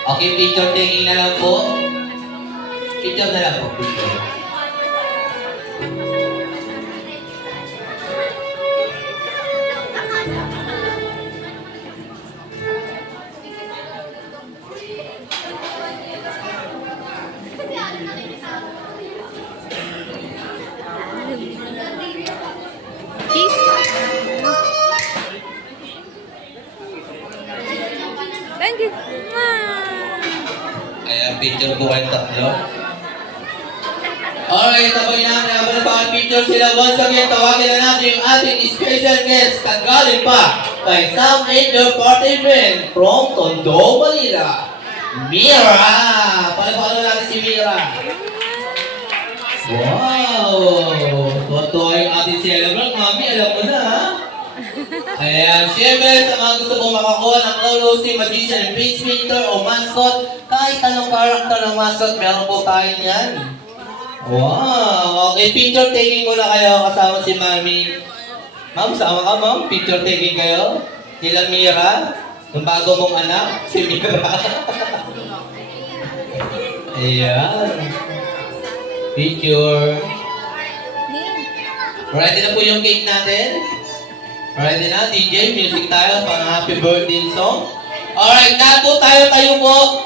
Okay, picture taking na lang po. Picture na lang po, picture. Kiss. Thank you. Ayan, picture ko kayo tatlo. Alright, tapoy na. Habang na pa picture sila, once again, tawagin na natin yung ating special guest na galing pa kay Sam Angel Party Friend from Tondo, Manila. Mira! Paano natin si Mira? Wow! Totoo yung ating celebrant, mami. Alam mo na, ha? Ayan, syempre, sa mga gusto pong makakuha ng closing magician, face painter o mascot, kahit anong character ng mascot, meron po tayo niyan. Wow! Okay, picture taking muna kayo kasama si Mami. Ma'am, sama ka, ma'am? Picture taking kayo? Nila Mira? Yung bago mong anak? Si Mira? Ayan. Picture. Ready na po yung cake natin? Ready na? DJ, music tayo pang happy birthday song. Alright, lahat po tayo po.